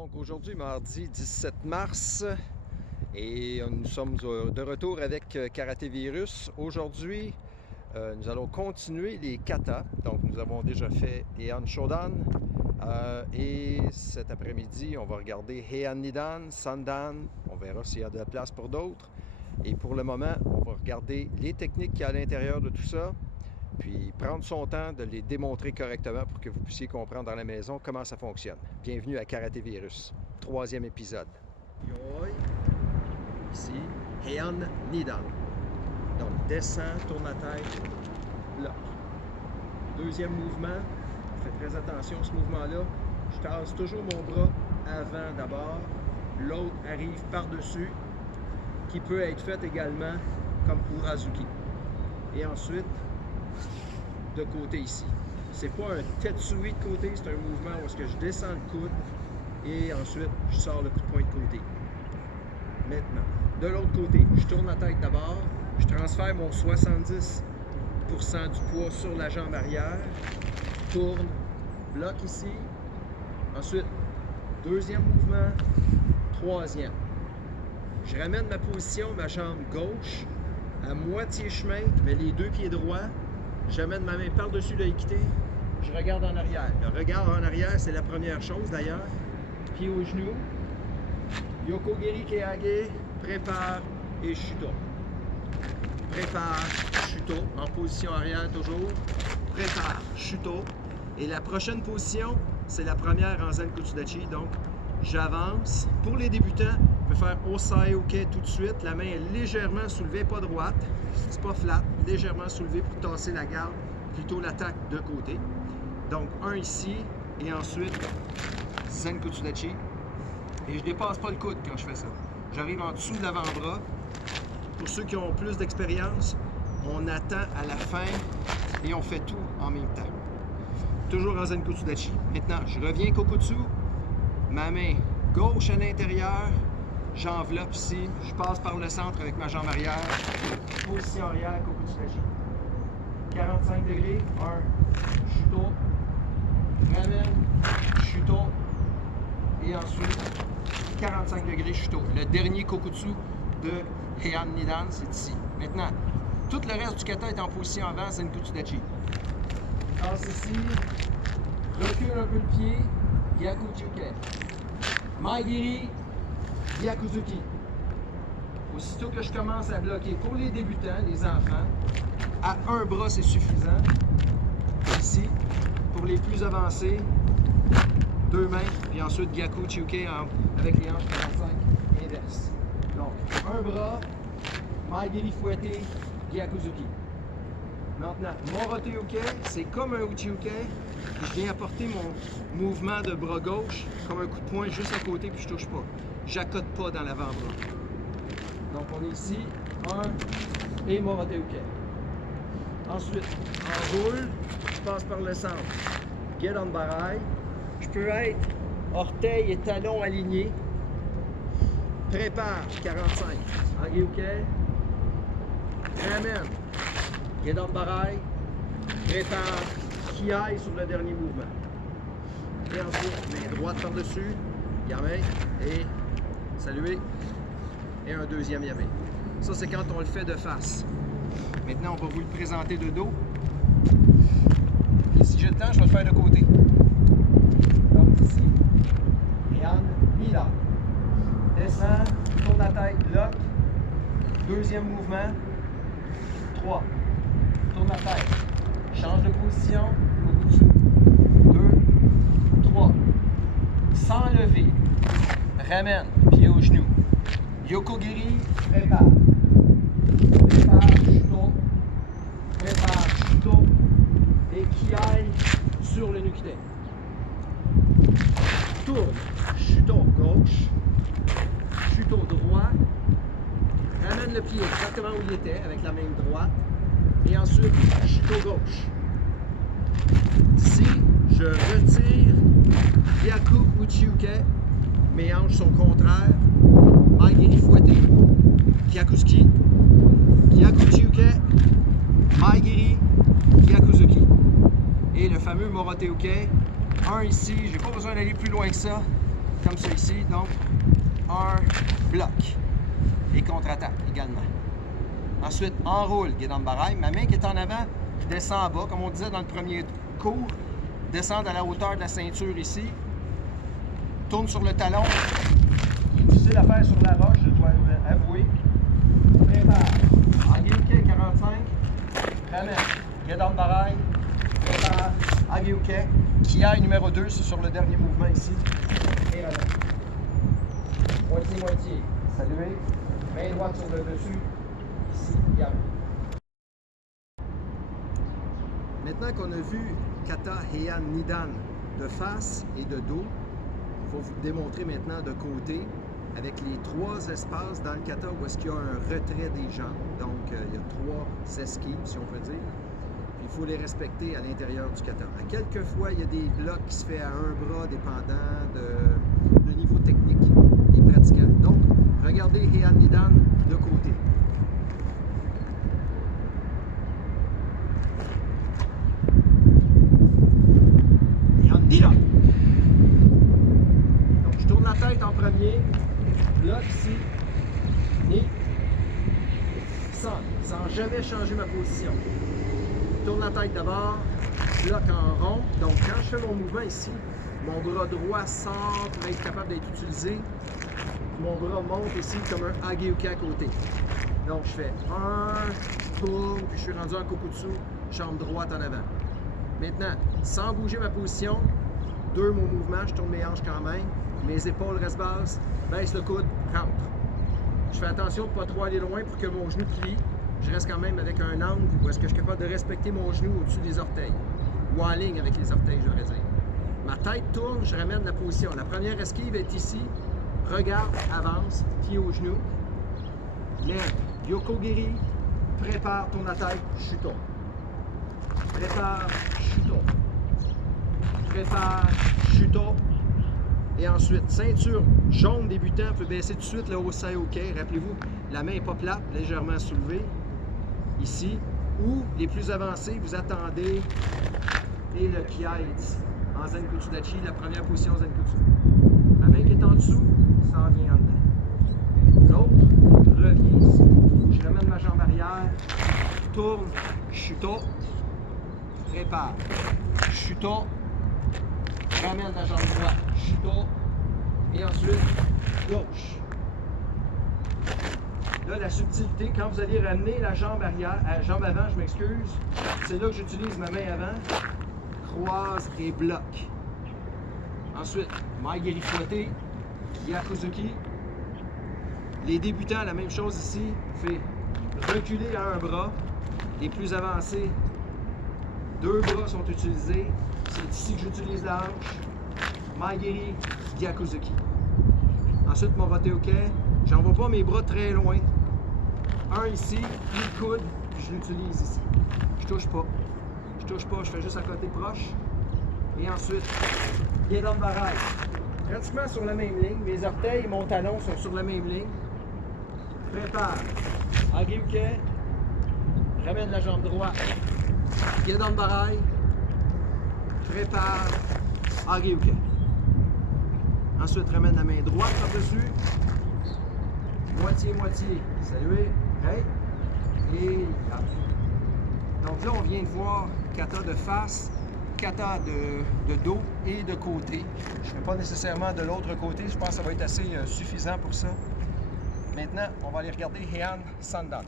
Donc aujourd'hui, mardi 17 mars, et nous sommes de retour avec Karaté Virus. Aujourd'hui, nous allons continuer les katas. Donc nous avons déjà fait Heian Shodan et cet après-midi, on va regarder Heian Nidan, Sandan. On verra s'il y a de la place pour d'autres. Et pour le moment, on va regarder les techniques qu'il y a à l'intérieur de tout ça, puis prendre son temps de les démontrer correctement pour que vous puissiez comprendre dans la maison comment ça fonctionne. Bienvenue à Karaté Virus, 3e épisode. Yoi, ici, Heian Nidan. Donc, descend, tourne la tête, bloc. Deuxième mouvement, faites très attention à ce mouvement-là. Je tasse toujours mon bras avant d'abord, l'autre arrive par-dessus, qui peut être fait également comme Urazuki. Et ensuite, de côté ici. C'est pas un tetsui de côté, c'est un mouvement où est-ce que je descends le coude et ensuite je sors le coup de poing de côté. Maintenant, de l'autre côté, je tourne la tête d'abord, je transfère mon 70% du poids sur la jambe arrière, tourne, bloc ici, ensuite deuxième mouvement, troisième. Je ramène ma position, ma jambe gauche, à moitié chemin, mais les deux pieds droits. J'amène ma main par-dessus l'équité, je regarde en arrière. Le regard en arrière, c'est la première chose d'ailleurs. Pied au genou, Yokogiri Keage, prépare et Shuto. Prépare, Shuto, en position arrière toujours. Prépare, Shuto. Et la prochaine position, c'est la première en Zen-Kutsudachi, donc j'avance. Pour les débutants, on peut faire Osai-Oke tout de suite. La main est légèrement soulevée, pas droite. C'est pas flat, légèrement soulevée pour tasser la garde, plutôt l'attaque de côté. Donc, un ici, et ensuite, Zen-Kutsudachi. Et je dépasse pas le coude quand je fais ça. J'arrive en dessous de l'avant-bras. Pour ceux qui ont plus d'expérience, on attend à la fin et on fait tout en même temps. Toujours en Zen-Kutsudachi. Maintenant, je reviens Kokutsu. Ma main gauche à l'intérieur, j'enveloppe ici, je passe par le centre avec ma jambe arrière, position arrière, Kokutsudachi. 45 degrés, 1, Shuto, ramène, Shuto, et ensuite 45 degrés, Shuto. Le dernier Kokutsu de Heian Nidan, c'est ici. Maintenant, tout le reste du kata est en position avant, c'est une Zen-Kutsudachi. Passe ici, recule un peu le pied, Gyakujuke. Maigiri, Gyakuzuki. Aussitôt que je commence à bloquer pour les débutants, les enfants, à un bras c'est suffisant. Ici, pour les plus avancés, deux mains, puis ensuite Gyakujuke avec les hanches 45 inverse. Donc, un bras, Maigiri fouetté, Gyakuzuki. Maintenant, Morote-uke, c'est comme un Uchi-uke. Je viens apporter mon mouvement de bras gauche comme un coup de poing juste à côté, puis je touche pas. J'accote pas dans l'avant-bras. Donc on est ici, 1 et Morote-uke. Ensuite, en roule, je passe par le centre. Get on barai. Je peux être orteil et talon alignés. Prépare, 45. Age-uke. Ramène. Get on barai. Prépare. Qui aille sur le dernier mouvement. Et ensuite, main droite par-dessus, yame, et saluer, et un deuxième yame. Ça, c'est quand on le fait de face. Maintenant, on va vous le présenter de dos. Et si j'ai le temps, je vais le faire de côté. Donc ici, Heian Nidan. Descend, tourne la tête, bloc. Deuxième mouvement. 3. Tourne la tête. Change de position. 2, 3. Sans lever. Ramène. Pied au genou. Yokogiri. Prépare. Prépare. Shuto. Prépare. Shuto. Et qui aille sur le nukite. Tourne. Shuto gauche. Shuto droit. Ramène le pied exactement où il était avec la main droite. Et ensuite, Shuto gauche. Ici, je retire Gyaku Uchi-uke. Mes hanches sont contraires. Maigiri fouetté. Gyakuzuki. Gyaku Uchi-uke. Maigiri. Gyakuzuki. Et le fameux Morote-uke. Un ici, j'ai pas besoin d'aller plus loin que ça. comme ça ici. Donc, un bloc et contre-attaque également. Ensuite, enroule, Gedan Barai. Ma main qui est en avant descend en bas, comme on disait dans le premier cours. Descendre à la hauteur de la ceinture ici. Tourne sur le talon. Difficile à faire sur la roche, je dois avouer. Prépare. Ageuke 45. Ramène. Gedan Barai. Prépare. Ageuke. Kiai numéro 2, c'est sur le dernier mouvement ici. Et ramène. Moitié-moitié. Saluez. Main droite sur le dessus. Ici, Yam. Maintenant qu'on a vu Kata Heian Nidan de face et de dos, il faut vous démontrer maintenant de côté avec les 3 espaces dans le kata où est-ce qu'il y a un retrait des jambes. Donc, il y a 3 esquives, si on peut dire. Puis, il faut les respecter à l'intérieur du kata. Quelquefois, il y a des blocs qui se fait à un bras, dépendant du niveau technique des pratiquants. Donc, regardez Heian Nidan de côté. Donc, je tourne la tête en premier, bloc ici, et sans jamais changer ma position. Je tourne la tête d'abord, bloc en rond. Donc, quand je fais mon mouvement ici, mon bras droit sort pour être capable d'être utilisé. Mon bras monte ici comme un Ageuke à côté. Donc, je fais 1, tourne, puis je suis rendu en Kokutsu, jambe droite en avant. Maintenant, sans bouger ma position, 2, mon mouvement, je tourne mes hanches quand même, mes épaules restent basses, baisse le coude, rentre. Je fais attention de ne pas trop aller loin pour que mon genou plie. Je reste quand même avec un angle où est-ce que je suis capable de respecter mon genou au-dessus des orteils, ou en ligne avec les orteils, je devrais dire. Ma tête tourne, je ramène la position. La première esquive est ici, regarde, avance, pied au genou, lève, Yokogiri, prépare, tourne la tête, chuto. Prépare, chuto. Prépare, chuto. Et ensuite, ceinture jaune débutant, peut baisser tout de suite le Osai-Oke. Rappelez-vous, la main n'est pas plate, légèrement soulevée. Ici. Ou, les plus avancés, vous attendez. Et le Kiai est ici. En Zenkutsu Dachi, la première position Zenkutsu. Ma main qui est en dessous, s'en vient en dedans. L'autre revient ici. Je ramène ma jambe arrière. Tourne, chuto. Prépare. Chuto. Ramène la jambe droite. Chuto. Et ensuite, gauche. Là, la subtilité, quand vous allez ramener la jambe arrière, jambe avant, je m'excuse, c'est là que j'utilise ma main avant. Croise et bloque. Ensuite, Maigiri fouetté, Gyakuzuki. Les débutants, la même chose ici, fait reculer à un bras. Les plus avancés, 2 bras sont utilisés. C'est ici que j'utilise la hanche. Maigiri, Gyakuzuki. Ensuite, mon Rote-Oke, j'envoie pas mes bras très loin. Un ici, puis le coude, puis je l'utilise ici. Je touche pas. Je touche pas, je fais juste à côté proche. Et ensuite, Gedan Barai. Pratiquement sur la même ligne. Mes orteils et mon talon sont sur la même ligne. Prépare. Ageuke. Ramène la jambe droite. Gedan Barai. Prépare. Ageuke. Ensuite, ramène la main droite par-dessus. Moitié-moitié. Saluez. Hey. Et là. Donc là, on vient de voir kata de face, kata de dos et de côté. Je ne fais pas nécessairement de l'autre côté. Je pense que ça va être assez suffisant pour ça. Maintenant, on va aller regarder Heian Sandan.